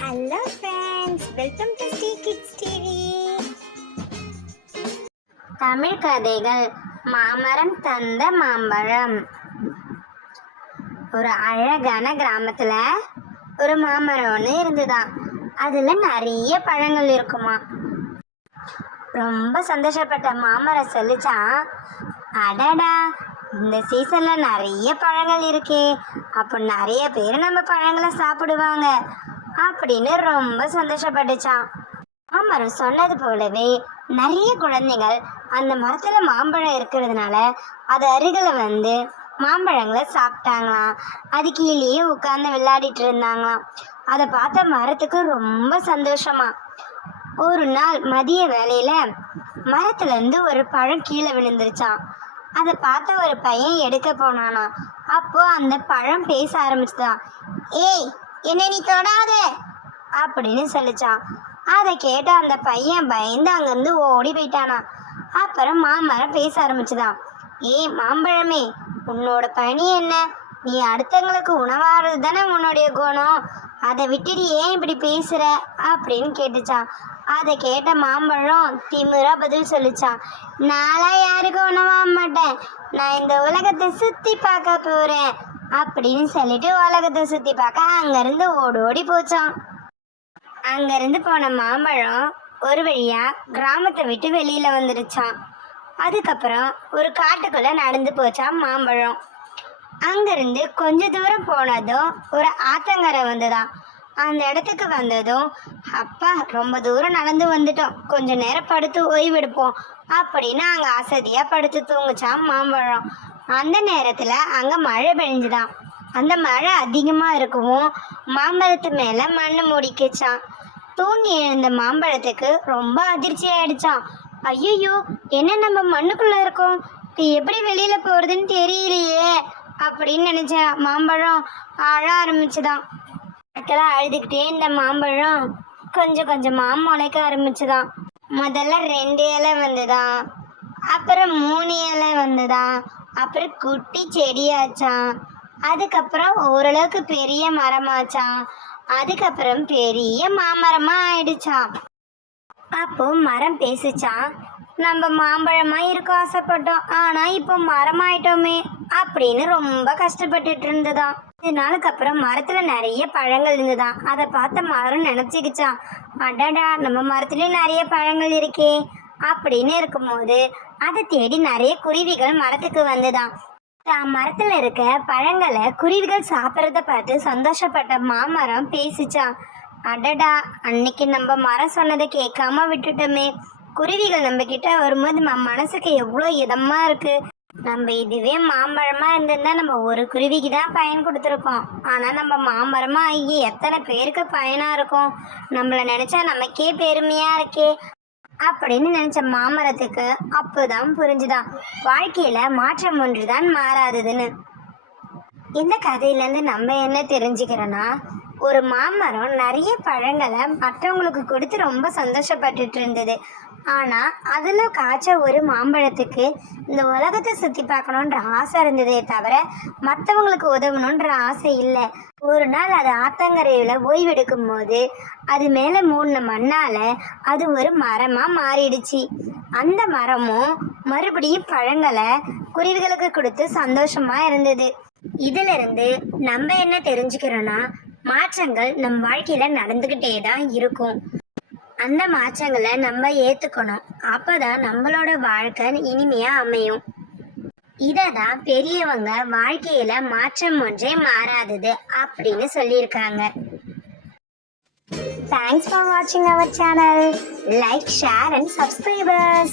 Hello friends, welcome to Sri kids TV. Tamil கதைகள். மாமரம் தந்த மாம்பழம். ஒரு அழகான கிராமத்துல ஒரு மாமரம் ஒன்று இருந்துதான். அதுல நிறைய பழங்கள் இருக்குமா. ரொம்ப சந்தோஷப்பட்ட மாமரம் சொல்லிச்சான், அடடா, இந்த சீசன்ல நிறைய பழங்கள் இருக்கே, அப்போ நிறைய பேர் நம்ம பழங்களை சாப்பிடுவாங்க அப்படின்னு ரொம்ப சந்தோஷப்பட்டுச்சான். மாமரம் சொன்னது போலவே நிறைய குழந்தைகள் அந்த மரத்துல மாம்பழம் இருக்கிறதுனால அது அருகில வந்து மாம்பழங்களை சாப்பிட்டாங்களாம். அது கீழேயே உட்கார்ந்து விளையாடிட்டு இருந்தாங்களாம். அதை பார்த்த மரத்துக்கு ரொம்ப சந்தோஷமா. ஒரு நாள் மதிய வேலையில மரத்துல இருந்து ஒரு பழம் கீழே விழுந்துருச்சான். அதை பார்த்த ஒரு பையன் எடுக்க போனானா. அப்போ அந்த பழம் பேச ஆரம்பிச்சுதான். ஏய், என்ன நீ தொடாத அப்படின்னு சொல்லிச்சான். அதை கேட்ட அந்த பையன் பயந்து அங்கிருந்து ஓடி போயிட்டானா. அப்புறம் மாமரம் பேச ஆரம்பிச்சுதான். ஏய் மாம்பழமே, உன்னோட பணி என்ன? நீ அடுத்தவங்களுக்கு உணவாடுறது தானே உன்னுடைய குணம். அதை விட்டுட்டு ஏன் இப்படி பேசுற அப்படின்னு கேட்டுச்சான். அதை கேட்ட மாம்பழம் திமிரா பதில் சொல்லிச்சான். நான்லாம் யாருக்கும் உணவாக மாட்டேன், நான் இந்த உலகத்தை சுத்தி பார்க்க போறேன் அப்படின்னு சொல்லிட்டு உலகத்தை சுத்தி பார்க்க அங்கிருந்து ஓடி போச்சான். அங்கிருந்து போன மாம்பழம் ஒரு வழியா கிராமத்தை விட்டு வெளியில வந்துடுச்சான். அதுக்கப்புறம் ஒரு காட்டுக்குள்ள நடந்து போச்சான் மாம்பழம். அங்கிருந்து கொஞ்ச தூரம் போனதும் ஒரு ஆத்தங்கரை வந்துதான். அந்த இடத்துக்கு வந்ததும், அப்பா ரொம்ப தூரம் நடந்து வந்துட்டோம், கொஞ்ச நேரம் படுத்து ஓய்வெடுப்போம் அப்படின்னு அங்க அசதியா படுத்து தூங்குச்சான் மாம்பழம். அந்த நேரத்துல அங்க மழை பெஞ்சுதான். அந்த மழை அதிகமா இருக்கவும் மாம்பழத்து மேல மண்ணு மூடிக்குச்சான். தூங்கி எழுந்த மாம்பழத்துக்கு ரொம்ப அதிர்ச்சி ஆயிடுச்சான். ஐயோ, என்ன நம்ம மண்ணுக்குள்ள இருக்கோம், எப்படி வெளியில போறதுன்னு தெரியலையே அப்படின்னு நினைச்ச மாம்பழம் அழ ஆரம்பிச்சுதான். அழுதுகிட்டே இந்த மாம்பழம் கொஞ்சம் கொஞ்சமா முளைக்க ஆரம்பிச்சுதான். முதல்ல 2 இலை வந்துதான், அப்புறம் 3 இலை வந்துதான், அப்புறம் குட்டி செடியாச்சான், அதுக்கப்புறம் ஓரளவுக்கு பெரிய மரமாச்சான், அதுக்கப்புறம் பெரிய மாமரமா ஆயிடுச்சான். அப்போ மரம் பேசிச்சான். நம்ம மாம்பழமா இருக்க ஆசைப்பட்டோம், ஆனா இப்போ மரமாயிட்டோமே அப்படின்னு ரொம்ப கஷ்டப்பட்டுட்டு இருந்ததாம். 2 நாளுக்கு அப்புறம் மரத்துல நிறைய பழங்கள் இருந்துதான். அதை பார்த்த மரம் நினைச்சுக்கிச்சான், அடடா, நம்ம மரத்துலயும் நிறைய பழங்கள் இருக்கே அப்படின்னு இருக்கும்போது அதை தேடி நிறைய குருவிகள் மரத்துக்கு வந்துதான். மரத்துல இருக்க பழங்களை குருவிகள் சாப்பிட்றத பார்த்து சந்தோஷப்பட்ட மாமரம் பேசிச்சான். அடடா, அன்னைக்கு நம்ம மரம் சொன்னதை கேட்காம விட்டுட்டோமே, குருவிகள் நம்ம கிட்ட வரும்போது மனசுக்கு எவ்வளோ இதமா இருக்கு. நம்ம இதுவே மாம்பழமா இருந்திருந்தா நம்ம ஒரு குருவிக்கு தான் பயன் கொடுத்துருக்கோம், ஆனா நம்ம மாமரமா ஆகி எத்தனை பேருக்கு பயனா இருக்கும். நம்மள நினைச்சா நமக்கே பெருமையா இருக்கே அப்படின்னு நினைச்ச மாமரத்துக்கு அப்போதான் புரிஞ்சுதான், வாழ்க்கையில மாற்றம் ஒன்றுதான் மாறாததுன்னு. இந்த கதையில இருந்து நம்ம என்ன தெரிஞ்சுக்கிறோன்னா, ஒரு மாமரம் நிறைய பழங்களை மற்றவங்களுக்கு கொடுத்து ரொம்ப சந்தோஷப்பட்டுட்டு இருந்தது. ஆனா அதுல காய்ச்ச ஒரு மாம்பழத்துக்கு இந்த உலகத்தை சுத்தி பார்க்கணுன்ற ஆசை இருந்ததே தவிர மற்றவங்களுக்கு உதவணுன்ற ஆசை இல்லை. ஒரு நாள் அது ஆத்தங்கரையில ஓய்வெடுக்கும் போது அது மேல மூடின மண்ணால அது ஒரு மரமா மாறிடுச்சு. அந்த மரமும் மறுபடியும் பழங்களை குருவிகளுக்கு கொடுத்து சந்தோஷமா இருந்தது. இதுல இருந்து நம்ம என்ன தெரிஞ்சுக்கிறோம்னா, மாற்றங்கள் நம் வாழ்க்கையில நடந்துகிட்டே தான் இருக்கும். அந்த மாற்றங்களை நம்ம ஏத்துக்கணும். அப்பதான் நம்மளோட வாழ்க்கை இனிமையா அமையும். இததான் பெரியவங்க வாழ்க்கையில மாற்றம் ஒன்றே மாறாதது அப்படின்னு சொல்லியிருக்காங்க. Thanks for watching our channel. Like, share and subscribe us.